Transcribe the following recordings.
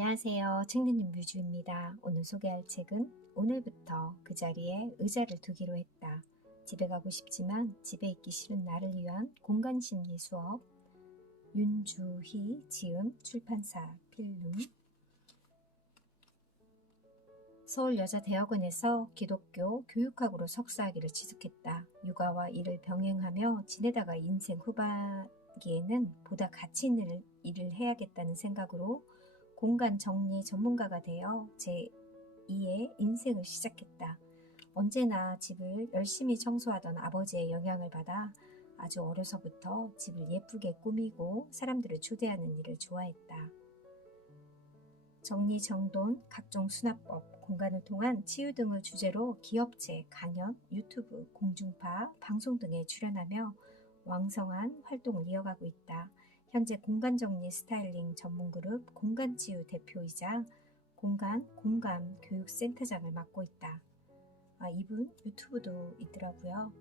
안녕하세요. 책읽는 뮤주입니다. 오늘 소개할 책은 오늘부터 그 자리에 의자를 두기로 했다. 집에 가고 싶지만 집에 있기 싫은 나를 위한 공간심리 수업. 윤주희 지음 출판사 필름. 서울여자대학원에서 기독교 교육학으로 석사학위를 취득했다. 육아와 일을 병행하며 지내다가 인생 후반기에는 보다 가치 있는 일을 해야겠다는 생각으로 공간 정리 전문가가 되어 제2의 인생을 시작했다. 언제나 집을 열심히 청소하던 아버지의 영향을 받아 아주 어려서부터 집을 예쁘게 꾸미고 사람들을 초대하는 일을 좋아했다. 정리정돈, 각종 수납법, 공간을 통한 치유 등을 주제로 기업체, 강연, 유튜브, 공중파, 방송 등에 출연하며 왕성한 활동을 이어가고 있다. 현재 공간정리 스타일링 전문그룹 공간치유 대표이자 공감 교육센터장을 맡고 있다. 이분 유튜브도 있더라고요.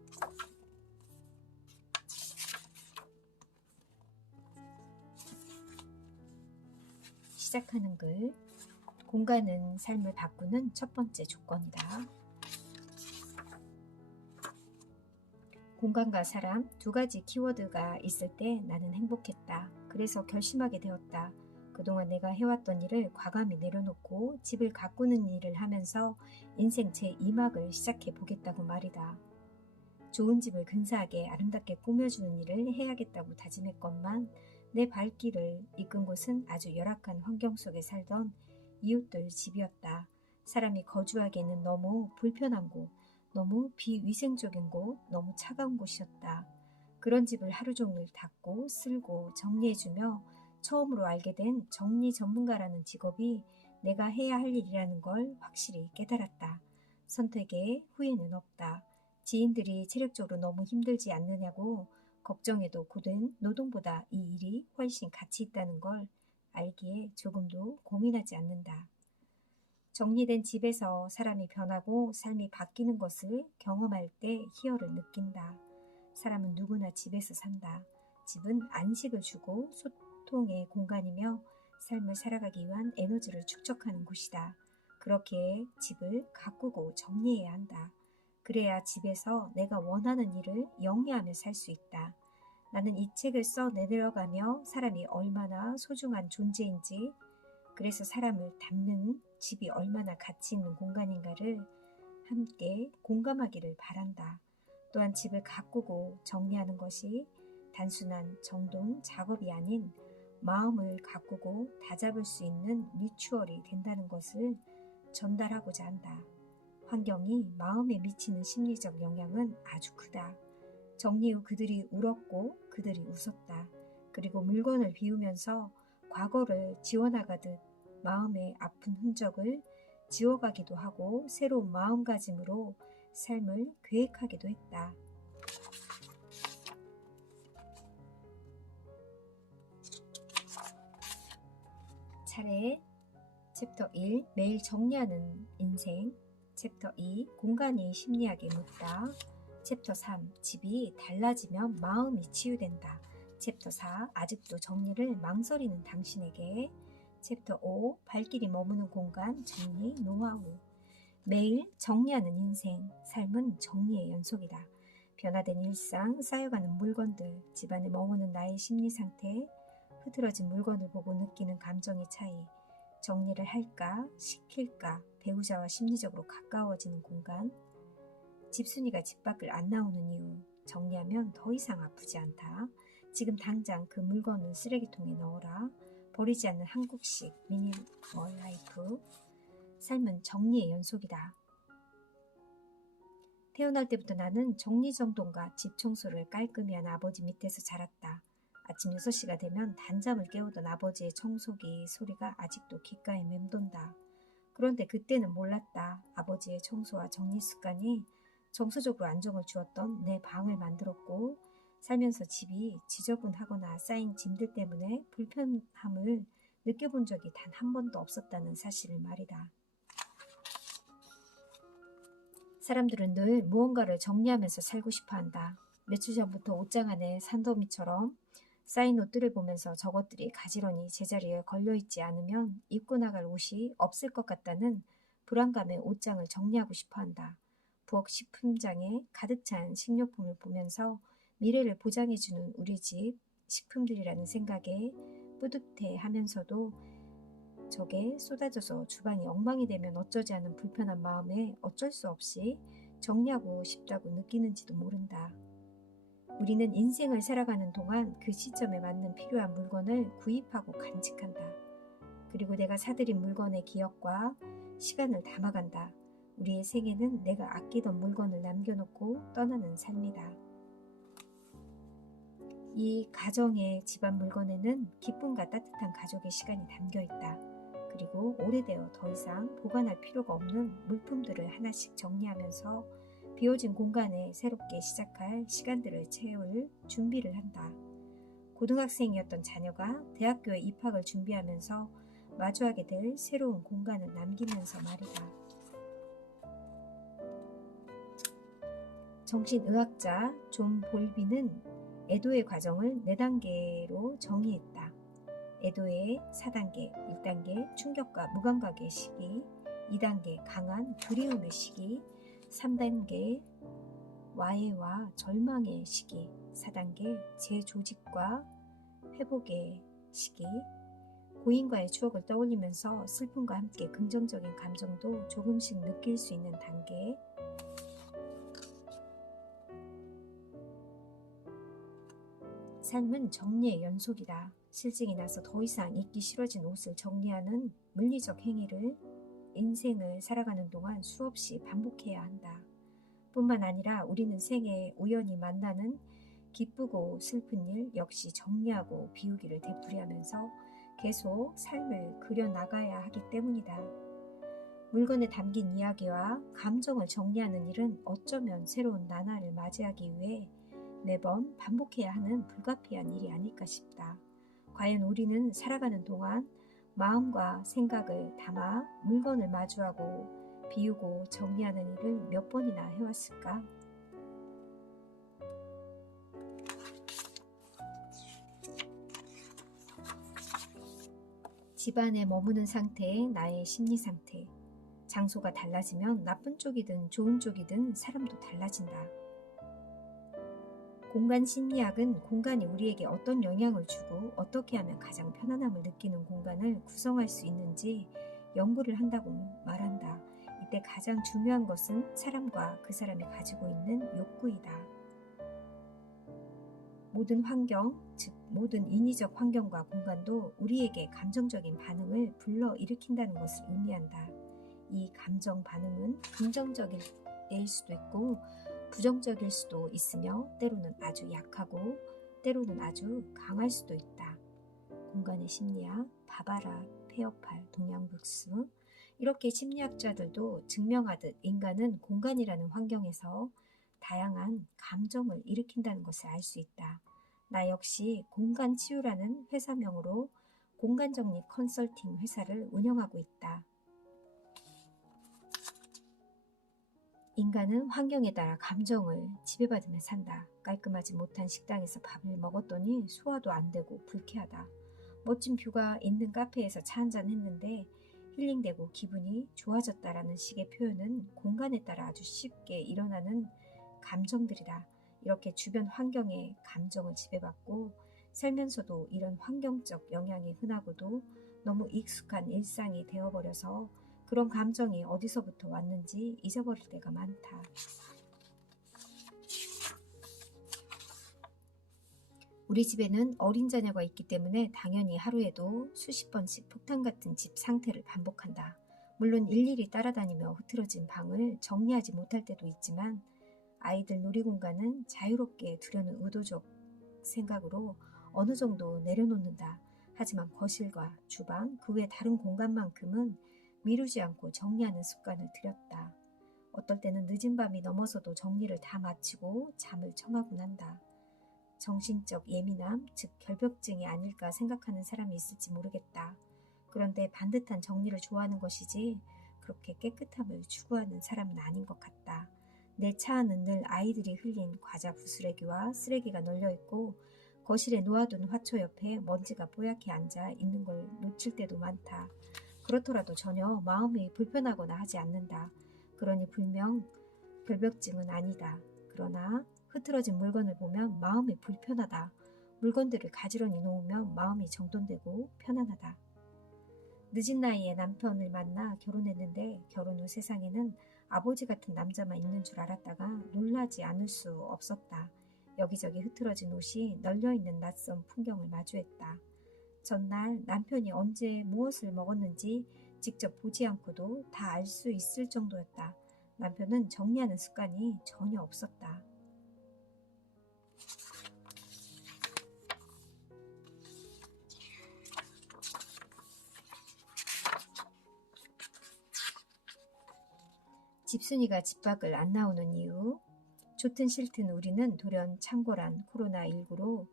시작하는 글. 공간은 삶을 바꾸는 첫 번째 조건이다. 공간과 사람 두 가지 키워드가 있을 때 나는 행복했다. 그래서 결심하게 되었다. 그동안 내가 해왔던 일을 과감히 내려놓고 집을 가꾸는 일을 하면서 인생 제2막을 시작해 보겠다고 말이다. 좋은 집을 근사하게 아름답게 꾸며주는 일을 해야겠다고 다짐했건만 내 발길을 이끈 곳은 아주 열악한 환경 속에 살던 이웃들 집이었다. 사람이 거주하기에는 너무 불편한 곳, 너무 비위생적인 곳, 너무 차가운 곳이었다. 그런 집을 하루 종일 닦고 쓸고 정리해주며 처음으로 알게 된 정리 전문가라는 직업이 내가 해야 할 일이라는 걸 확실히 깨달았다. 선택에 후회는 없다. 지인들이 체력적으로 너무 힘들지 않느냐고 걱정해도 고된 노동보다 이 일이 훨씬 가치 있다는 걸 알기에 조금도 고민하지 않는다. 정리된 집에서 사람이 변하고 삶이 바뀌는 것을 경험할 때 희열을 느낀다. 사람은 누구나 집에서 산다. 집은 안식을 주고 소통의 공간이며 삶을 살아가기 위한 에너지를 축적하는 곳이다. 그렇게 집을 가꾸고 정리해야 한다. 그래야 집에서 내가 원하는 일을 영위하며 살 수 있다. 나는 이 책을 써 내려가며 사람이 얼마나 소중한 존재인지, 그래서 사람을 담는 집이 얼마나 가치 있는 공간인가를 함께 공감하기를 바란다. 또한 집을 가꾸고 정리하는 것이 단순한 정돈 작업이 아닌 마음을 가꾸고 다잡을 수 있는 리추얼이 된다는 것을 전달하고자 한다. 환경이 마음에 미치는 심리적 영향은 아주 크다. 정리 후 그들이 울었고 그들이 웃었다. 그리고 물건을 비우면서 과거를 지워나가듯 마음의 아픈 흔적을 지워가기도 하고 새로운 마음가짐으로 삶을 계획하기도 했다. 차례. 챕터 1 매일 정리하는 인생. 챕터 2 공간이 심리학에 묻다. 챕터 3 집이 달라지면 마음이 치유된다. 챕터 4 아직도 정리를 망설이는 당신에게. 챕터 5 발길이 머무는 공간 정리 노하우. 매일 정리하는 인생. 삶은 정리의 연속이다. 변화된 일상, 쌓여가는 물건들, 집안에 머무는 나의 심리 상태, 흐트러진 물건을 보고 느끼는 감정의 차이, 정리를 할까, 시킬까, 배우자와 심리적으로 가까워지는 공간, 집순이가 집 밖을 안 나오는 이유, 정리하면 더 이상 아프지 않다. 지금 당장 그 물건을 쓰레기통에 넣어라. 버리지 않는 한국식 미니멀 라이프. 삶은 정리의 연속이다. 태어날 때부터 나는 정리정돈과 집 청소를 깔끔히 한 아버지 밑에서 자랐다. 아침 6시가 되면 단잠을 깨우던 아버지의 청소기 소리가 아직도 귓가에 맴돈다. 그런데 그때는 몰랐다. 아버지의 청소와 정리 습관이 정서적으로 안정을 주었던 내 방을 만들었고, 살면서 집이 지저분하거나 쌓인 짐들 때문에 불편함을 느껴본 적이 단 한 번도 없었다는 사실을 말이다. 사람들은 늘 무언가를 정리하면서 살고 싶어 한다. 며칠 전부터 옷장 안에 산더미처럼 쌓인 옷들을 보면서 저것들이 가지런히 제자리에 걸려있지 않으면 입고 나갈 옷이 없을 것 같다는 불안감에 옷장을 정리하고 싶어한다. 부엌 식품장에 가득 찬 식료품을 보면서 미래를 보장해주는 우리 집 식품들이라는 생각에 뿌듯해하면서도 저게 쏟아져서 주방이 엉망이 되면 어쩌지 하는 불편한 마음에 어쩔 수 없이 정리하고 싶다고 느끼는지도 모른다. 우리는 인생을 살아가는 동안 그 시점에 맞는 필요한 물건을 구입하고 간직한다. 그리고 내가 사들인 물건의 기억과 시간을 담아간다. 우리의 생애는 내가 아끼던 물건을 남겨놓고 떠나는 삶이다. 이 가정의 집안 물건에는 기쁨과 따뜻한 가족의 시간이 담겨있다. 그리고 오래되어 더 이상 보관할 필요가 없는 물품들을 하나씩 정리하면서 비워진 공간에 새롭게 시작할 시간들을 채울 준비를 한다. 고등학생이었던 자녀가 대학교에 입학을 준비하면서 마주하게 될 새로운 공간을 남기면서 말이다. 정신의학자 존 볼비는 애도의 과정을 4단계로 정의했다. 애도의 4단계, 1단계 충격과 무감각의 시기, 2단계 강한 그리움의 시기, 3단계 와해와 절망의 시기, 4단계 재조직과 회복의 시기, 고인과의 추억을 떠올리면서 슬픔과 함께 긍정적인 감정도 조금씩 느낄 수 있는 단계, 삶은 정리의 연속이다. 실증이 나서 더 이상 입기 싫어진 옷을 정리하는 물리적 행위를 인생을 살아가는 동안 수없이 반복해야 한다. 뿐만 아니라 우리는 생애에 우연히 만나는 기쁘고 슬픈 일 역시 정리하고 비우기를 되풀이하면서 계속 삶을 그려나가야 하기 때문이다. 물건에 담긴 이야기와 감정을 정리하는 일은 어쩌면 새로운 나날을 맞이하기 위해 매번 반복해야 하는 불가피한 일이 아닐까 싶다. 과연 우리는 살아가는 동안 마음과 생각을 담아 물건을 마주하고 비우고 정리하는 일을 몇 번이나 해왔을까? 집안에 머무는 상태의 나의 심리 상태. 장소가 달라지면 나쁜 쪽이든 좋은 쪽이든 사람도 달라진다. 공간 심리학은 공간이 우리에게 어떤 영향을 주고 어떻게 하면 가장 편안함을 느끼는 공간을 구성할 수 있는지 연구를 한다고 말한다. 이때 가장 중요한 것은 사람과 그 사람이 가지고 있는 욕구이다. 모든 환경, 즉 모든 인위적 환경과 공간도 우리에게 감정적인 반응을 불러일으킨다는 것을 의미한다. 이 감정 반응은 긍정적일 수도 있고 부정적일 수도 있으며 때로는 아주 약하고 때로는 아주 강할 수도 있다. 공간의 심리학, 바바라 페어팔 동양북수. 이렇게 심리학자들도 증명하듯 인간은 공간이라는 환경에서 다양한 감정을 일으킨다는 것을 알 수 있다. 나 역시 공간치유라는 회사명으로 공간정리 컨설팅 회사를 운영하고 있다. 인간은 환경에 따라 감정을 지배받으며 산다. 깔끔하지 못한 식당에서 밥을 먹었더니 소화도 안 되고 불쾌하다. 멋진 뷰가 있는 카페에서 차 한잔 했는데 힐링되고 기분이 좋아졌다라는 식의 표현은 공간에 따라 아주 쉽게 일어나는 감정들이다. 이렇게 주변 환경에 감정을 지배받고 살면서도 이런 환경적 영향이 흔하고도 너무 익숙한 일상이 되어버려서 그런 감정이 어디서부터 왔는지 잊어버릴 때가 많다. 우리 집에는 어린 자녀가 있기 때문에 당연히 하루에도 수십 번씩 폭탄 같은 집 상태를 반복한다. 물론 일일이 따라다니며 흐트러진 방을 정리하지 못할 때도 있지만 아이들 놀이공간은 자유롭게 두려는 의도적 생각으로 어느 정도 내려놓는다. 하지만 거실과 주방, 그 외 다른 공간만큼은 미루지 않고 정리하는 습관을 들였다. 어떨 때는 늦은 밤이 넘어서도 정리를 다 마치고 잠을 청하곤 한다. 정신적 예민함, 즉 결벽증이 아닐까 생각하는 사람이 있을지 모르겠다. 그런데 반듯한 정리를 좋아하는 것이지 그렇게 깨끗함을 추구하는 사람은 아닌 것 같다. 내 차 안은 늘 아이들이 흘린 과자 부스레기와 쓰레기가 널려있고 거실에 놓아둔 화초 옆에 먼지가 뽀얗게 앉아 있는 걸 놓칠 때도 많다. 그렇더라도 전혀 마음이 불편하거나 하지 않는다. 그러니 분명 결벽증은 아니다. 그러나 흐트러진 물건을 보면 마음이 불편하다. 물건들을 가지런히 놓으면 마음이 정돈되고 편안하다. 늦은 나이에 남편을 만나 결혼했는데 결혼 후 세상에는 아버지 같은 남자만 있는 줄 알았다가 놀라지 않을 수 없었다. 여기저기 흐트러진 옷이 널려있는 낯선 풍경을 마주했다. 전날 남편이 언제 무엇을 먹었는지 직접 보지 않고도 다 알 수 있을 정도였다. 남편은 정리하는 습관이 전혀 없었다. 집순이가 집 밖을 안 나오는 이유. 좋든 싫든 우리는 돌연 창궐한 코로나19로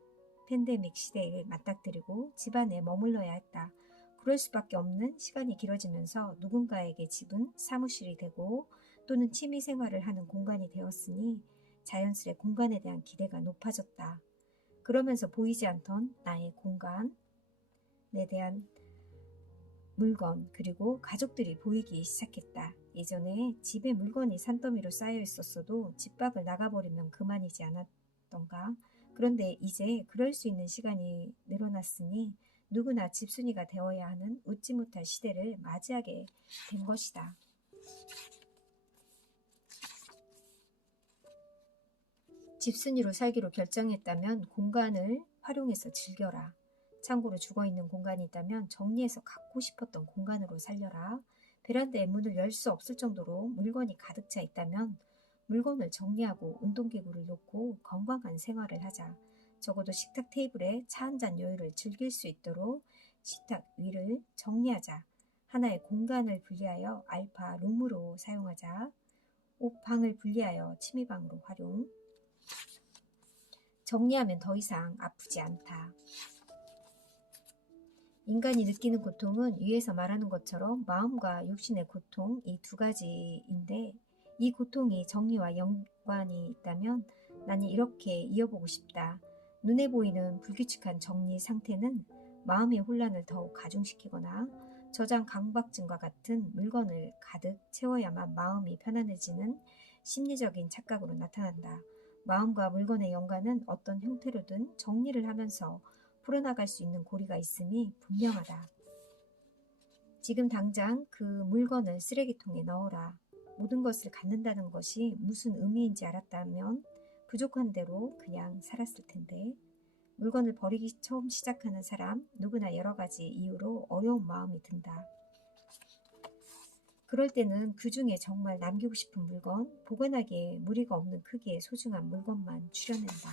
팬데믹 시대에 맞닥뜨리고 집안에 머물러야 했다. 그럴 수밖에 없는 시간이 길어지면서 누군가에게 집은 사무실이 되고 또는 취미 생활을 하는 공간이 되었으니 자연스레 공간에 대한 기대가 높아졌다. 그러면서 보이지 않던 나의 공간에 대한 물건 그리고 가족들이 보이기 시작했다. 예전에 집에 물건이 산더미로 쌓여 있었어도 집 밖을 나가버리면 그만이지 않았던가. 그런데 이제 그럴 수 있는 시간이 늘어났으니 누구나 집순이가 되어야 하는 웃지 못할 시대를 맞이하게 된 것이다. 집순이로 살기로 결정했다면 공간을 활용해서 즐겨라. 참고로 죽어있는 공간이 있다면 정리해서 갖고 싶었던 공간으로 살려라. 베란다에 문을 열 수 없을 정도로 물건이 가득 차 있다면 물건을 정리하고 운동기구를 놓고 건강한 생활을 하자. 적어도 식탁 테이블에 차 한 잔 여유를 즐길 수 있도록 식탁 위를 정리하자. 하나의 공간을 분리하여 알파 룸으로 사용하자. 옷방을 분리하여 취미방으로 활용. 정리하면 더 이상 아프지 않다. 인간이 느끼는 고통은 위에서 말하는 것처럼 마음과 육신의 고통 이 두 가지인데 이 고통이 정리와 연관이 있다면 나는 이렇게 이어보고 싶다. 눈에 보이는 불규칙한 정리 상태는 마음의 혼란을 더욱 가중시키거나 저장 강박증과 같은 물건을 가득 채워야만 마음이 편안해지는 심리적인 착각으로 나타난다. 마음과 물건의 연관은 어떤 형태로든 정리를 하면서 풀어나갈 수 있는 고리가 있음이 분명하다. 지금 당장 그 물건을 쓰레기통에 넣어라. 모든 것을 갖는다는 것이 무슨 의미인지 알았다면 부족한 대로 그냥 살았을 텐데. 물건을 버리기 처음 시작하는 사람 누구나 여러 가지 이유로 어려운 마음이 든다. 그럴 때는 그 중에 정말 남기고 싶은 물건, 보관하기에 무리가 없는 크기의 소중한 물건만 추려낸다.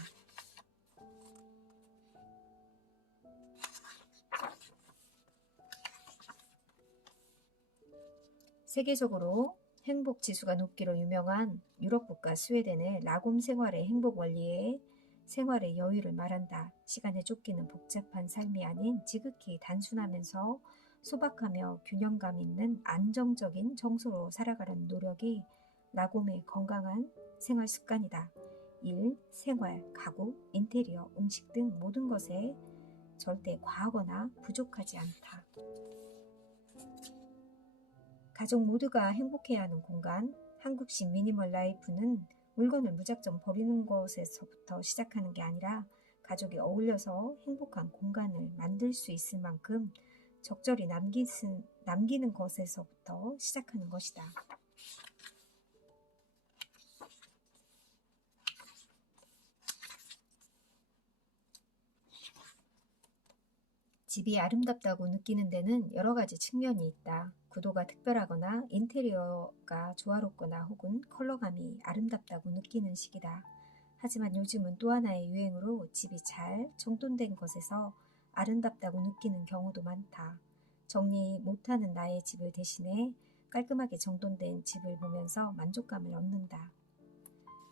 세계적으로 행복 지수가 높기로 유명한 유럽 국가 스웨덴의 라곰 생활의 행복 원리에 생활의 여유를 말한다. 시간에 쫓기는 복잡한 삶이 아닌 지극히 단순하면서 소박하며 균형감 있는 안정적인 정서로 살아가려는 노력이 라곰의 건강한 생활 습관이다. 일, 생활, 가구, 인테리어, 음식 등 모든 것에 절대 과하거나 부족하지 않다. 가족 모두가 행복해야 하는 공간, 한국식 미니멀 라이프는 물건을 무작정 버리는 것에서부터 시작하는 게 아니라 가족이 어울려서 행복한 공간을 만들 수 있을 만큼 적절히 남기는 것에서부터 시작하는 것이다. 집이 아름답다고 느끼는 데는 여러 가지 측면이 있다. 구도가 특별하거나 인테리어가 조화롭거나 혹은 컬러감이 아름답다고 느끼는 식이다. 하지만 요즘은 또 하나의 유행으로 집이 잘 정돈된 것에서 아름답다고 느끼는 경우도 많다. 정리 못하는 나의 집을 대신해 깔끔하게 정돈된 집을 보면서 만족감을 얻는다.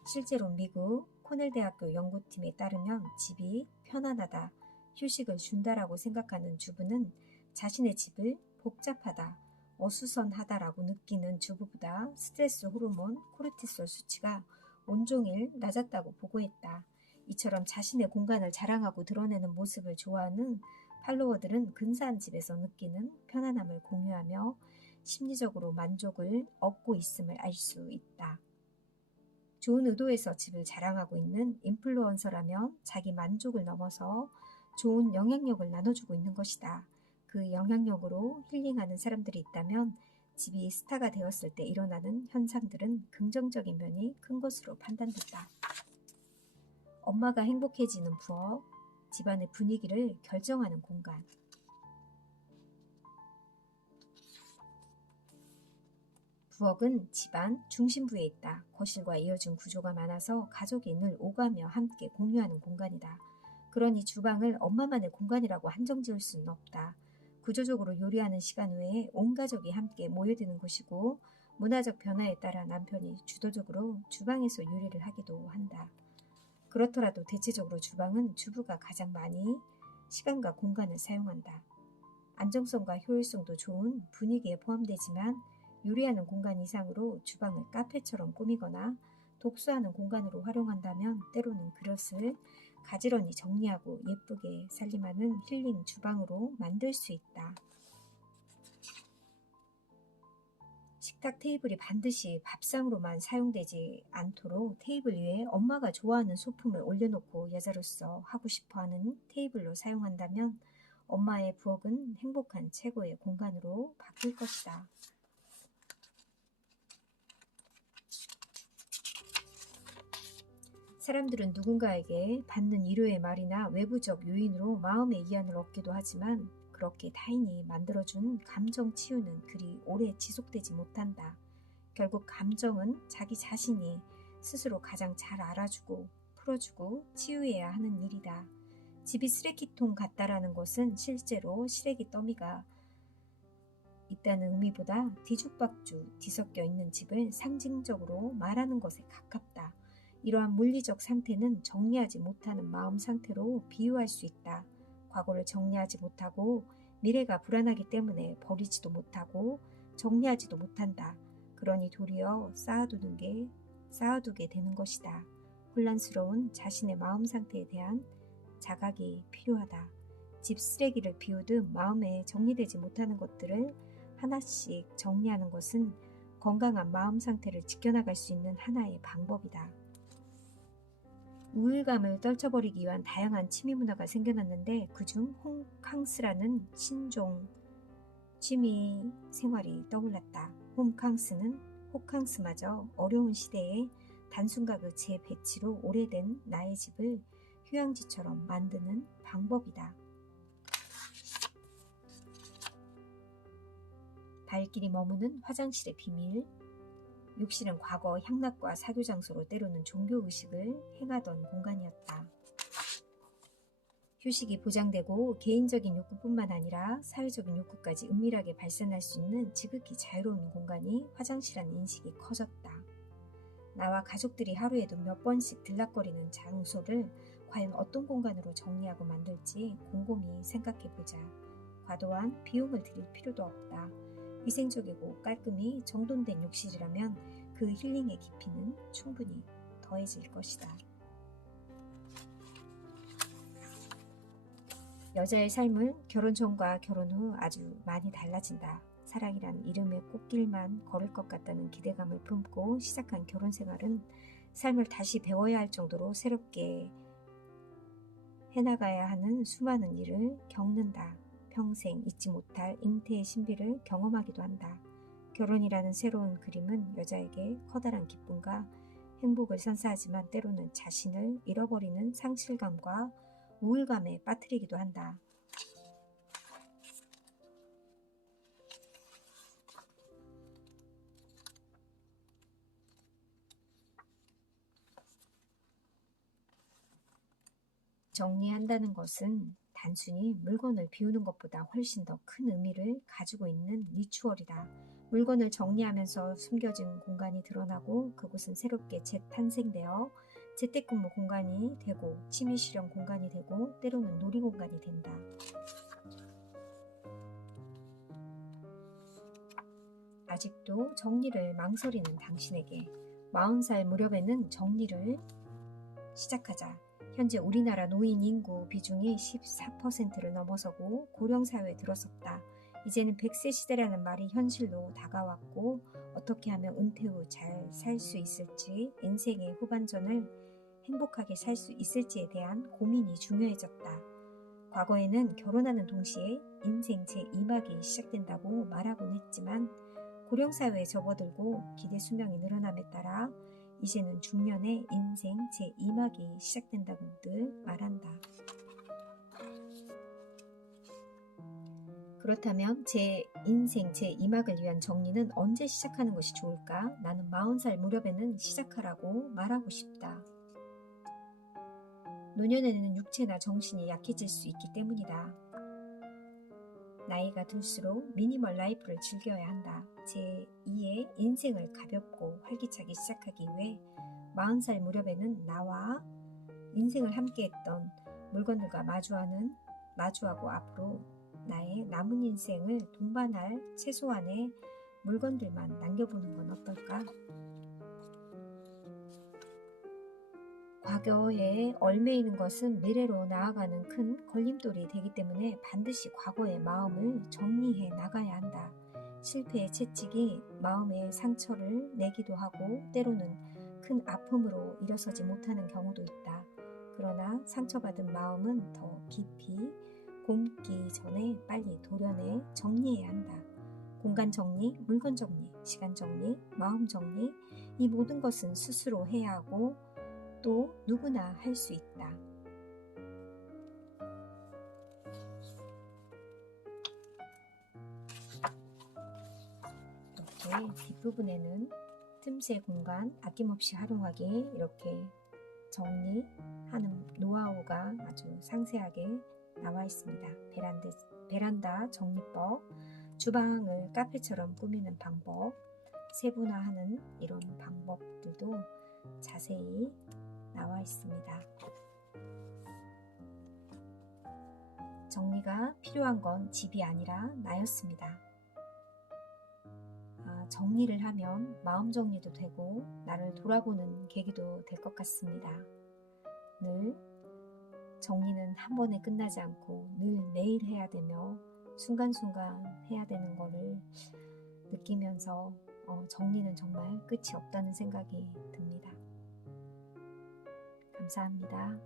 실제로 미국 코넬 대학교 연구팀에 따르면 집이 편안하다, 휴식을 준다라고 생각하는 주부는 자신의 집을 복잡하다, 어수선하다라고 느끼는 주부보다 스트레스 호르몬 코르티솔 수치가 온종일 낮았다고 보고했다. 이처럼 자신의 공간을 자랑하고 드러내는 모습을 좋아하는 팔로워들은 근사한 집에서 느끼는 편안함을 공유하며 심리적으로 만족을 얻고 있음을 알 수 있다. 좋은 의도에서 집을 자랑하고 있는 인플루언서라면 자기 만족을 넘어서 좋은 영향력을 나눠주고 있는 것이다. 그 영향력으로 힐링하는 사람들이 있다면 집이 스타가 되었을 때 일어나는 현상들은 긍정적인 면이 큰 것으로 판단된다. 엄마가 행복해지는 부엌, 집안의 분위기를 결정하는 공간. 부엌은 집안 중심부에 있다. 거실과 이어진 구조가 많아서 가족이 늘 오가며 함께 공유하는 공간이다. 그러니 주방을 엄마만의 공간이라고 한정 지을 수는 없다. 구조적으로 요리하는 시간 외에 온 가족이 함께 모여드는 곳이고 문화적 변화에 따라 남편이 주도적으로 주방에서 요리를 하기도 한다. 그렇더라도 대체적으로 주방은 주부가 가장 많이 시간과 공간을 사용한다. 안정성과 효율성도 좋은 분위기에 포함되지만 요리하는 공간 이상으로 주방을 카페처럼 꾸미거나 독서하는 공간으로 활용한다면 때로는 그릇을 가지런히 정리하고 예쁘게 살림하는 힐링 주방으로 만들 수 있다. 식탁 테이블이 반드시 밥상으로만 사용되지 않도록 테이블 위에 엄마가 좋아하는 소품을 올려놓고 여자로서 하고 싶어하는 테이블로 사용한다면 엄마의 부엌은 행복한 최고의 공간으로 바뀔 것이다. 사람들은 누군가에게 받는 위로의 말이나 외부적 요인으로 마음의 위안을 얻기도 하지만 그렇게 타인이 만들어준 감정 치유는 그리 오래 지속되지 못한다. 결국 감정은 자기 자신이 스스로 가장 잘 알아주고 풀어주고 치유해야 하는 일이다. 집이 쓰레기통 같다라는 것은 실제로 쓰레기 더미가 있다는 의미보다 뒤죽박죽 뒤섞여 있는 집을 상징적으로 말하는 것에 가깝다. 이러한 물리적 상태는 정리하지 못하는 마음 상태로 비유할 수 있다. 과거를 정리하지 못하고 미래가 불안하기 때문에 버리지도 못하고 정리하지도 못한다. 그러니 도리어 쌓아두게 되는 것이다. 혼란스러운 자신의 마음 상태에 대한 자각이 필요하다. 집 쓰레기를 비우듯 마음에 정리되지 못하는 것들을 하나씩 정리하는 것은 건강한 마음 상태를 지켜나갈 수 있는 하나의 방법이다. 우울감을 떨쳐버리기 위한 다양한 취미 문화가 생겨났는데 그중 홈캉스라는 신종 취미 생활이 떠올랐다. 호캉스마저 어려운 시대에 단순과 그 재배치로 오래된 나의 집을 휴양지처럼 만드는 방법이다. 발길이 머무는 화장실의 비밀. 욕실은 과거 향락과 사교 장소로 때로는 종교의식을 행하던 공간이었다. 휴식이 보장되고 개인적인 욕구뿐만 아니라 사회적인 욕구까지 은밀하게 발산할 수 있는 지극히 자유로운 공간이 화장실이라는 인식이 커졌다. 나와 가족들이 하루에도 몇 번씩 들락거리는 장소를 과연 어떤 공간으로 정리하고 만들지 곰곰이 생각해보자. 과도한 비용을 들일 필요도 없다. 위생적이고 깔끔히 정돈된 욕실이라면 그 힐링의 깊이는 충분히 더해질 것이다. 여자의 삶은 결혼 전과 결혼 후 아주 많이 달라진다. 사랑이란 이름의 꽃길만 걸을 것 같다는 기대감을 품고 시작한 결혼 생활은 삶을 다시 배워야 할 정도로 새롭게 해나가야 하는 수많은 일을 겪는다. 평생 잊지 못할 잉태의 신비를 경험하기도 한다. 결혼이라는 새로운 그림은 여자에게 커다란 기쁨과 행복을 선사하지만 때로는 자신을 잃어버리는 상실감과 우울감에 빠뜨리기도 한다. 정리한다는 것은 단순히 물건을 비우는 것보다 훨씬 더 큰 의미를 가지고 있는 리추얼이다. 물건을 정리하면서 숨겨진 공간이 드러나고 그곳은 새롭게 재탄생되어 재택근무 공간이 되고 취미 실현 공간이 되고 때로는 놀이 공간이 된다. 아직도 정리를 망설이는 당신에게 40살 무렵에는 정리를 시작하자. 현재 우리나라 노인 인구 비중이 14%를 넘어서고 고령사회에 들어섰다. 이제는 100세 시대라는 말이 현실로 다가왔고 어떻게 하면 은퇴 후 잘 살 수 있을지, 인생의 후반전을 행복하게 살 수 있을지에 대한 고민이 중요해졌다. 과거에는 결혼하는 동시에 인생 제2막이 시작된다고 말하곤 했지만 고령사회에 접어들고 기대 수명이 늘어남에 따라 이제는 중년에 인생 제2막이 시작된다고들 말한다. 그렇다면 제 인생 제2막을 위한 정리는 언제 시작하는 것이 좋을까? 나는 40살 무렵에는 시작하라고 말하고 싶다. 노년에는 육체나 정신이 약해질 수 있기 때문이다. 나이가 들수록 미니멀 라이프를 즐겨야 한다. 제2의 인생을 가볍고 활기차게 시작하기 위해 40살 무렵에는 나와 인생을 함께했던 물건들과 마주하고 앞으로 나의 남은 인생을 동반할 최소한의 물건들만 남겨보는 건 어떨까? 과거에 얽매이는 것은 미래로 나아가는 큰 걸림돌이 되기 때문에 반드시 과거의 마음을 정리해 나가야 한다. 실패의 채찍이 마음의 상처를 내기도 하고 때로는 큰 아픔으로 일어서지 못하는 경우도 있다. 그러나 상처받은 마음은 더 깊이 곪기 전에 빨리 도려내 정리해야 한다. 공간 정리, 물건 정리, 시간 정리, 마음 정리, 이 모든 것은 스스로 해야 하고 또 누구나 할 수 있다. 이렇게 뒷부분에는 틈새 공간 아낌없이 활용하기 이렇게 정리하는 노하우가 아주 상세하게 나와 있습니다. 베란다 정리법, 주방을 카페처럼 꾸미는 방법, 세분화하는 이런 방법들도 자세히 나와 있습니다. 정리가 필요한 건 집이 아니라 나였습니다. 정리를 하면 마음 정리도 되고 나를 돌아보는 계기도 될 것 같습니다. 늘 정리는 한 번에 끝나지 않고 늘 매일 해야 되며 순간순간 해야 되는 거를 느끼면서 정리는 정말 끝이 없다는 생각이 듭니다. 감사합니다.